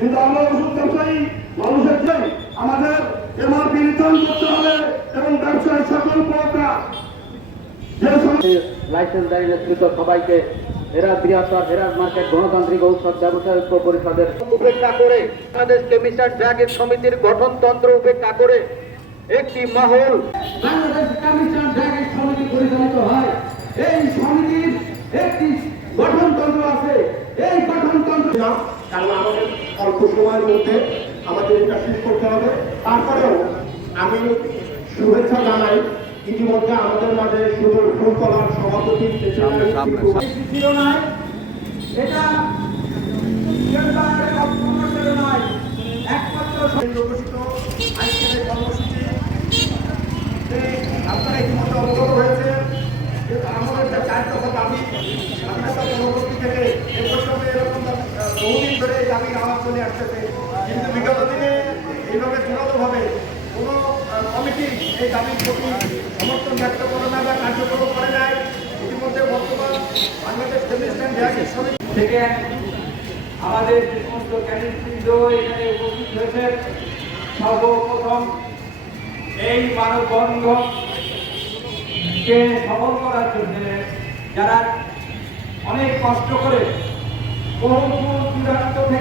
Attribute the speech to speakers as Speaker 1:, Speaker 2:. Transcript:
Speaker 1: কিন্তু আমরা ওষুধ ব্যবসায়ী মানুষের চাই। আমাদের এমআরপি রিটার্ন করতে হবে এবং ব্যবসায় সকল প্রকার যে
Speaker 2: নেতৃত্ব সবাইকে। এরা বৃহত্তর হেরাত মার্কেট গণতান্ত্রিক ঔষধ ব্যবসায়ী ঐক্য পরিষদের।
Speaker 3: উপেক্ষা করে বাংলাদেশ কেমিস্টার ড্রাগের সমিতির গঠনতন্ত্র উপেক্ষা করে একটি মহল।
Speaker 2: বাংলাদেশ কমিশন ড্রাগের সমিতি পরিচালিত হয়। এই সমিতির একটি গঠনতন্ত্র আছে। এই গঠনতন্ত্র
Speaker 1: কারণ আমাদের অল্প সময়ের মধ্যে আমাদের এটা শেষ করতে হবে। তারপরেও আমি শুভেচ্ছা জানাই ইতিমধ্যে আমাদের মাঝে সুদূর ফুলতলার সভাপতি
Speaker 2: এটা একমাত্র
Speaker 1: আসতেছে কিন্তু বিগত দিনে এইভাবে চূড়ান্তভাবে কোনো কমিটি এই দাবির প্রতি সমর্থন ব্যক্ত করে না বা কার্যক্রম করে নাই। ইতিমধ্যে বর্তমান বাংলাদেশ
Speaker 2: থেকে আমাদের যে সমস্ত ক্যাডেটবৃন্দ এখানে উপস্থিত সর্বপ্রথম এই সফল করার জন্য যারা অনেক কষ্ট করে বহু দূর দূরান্ত থেকে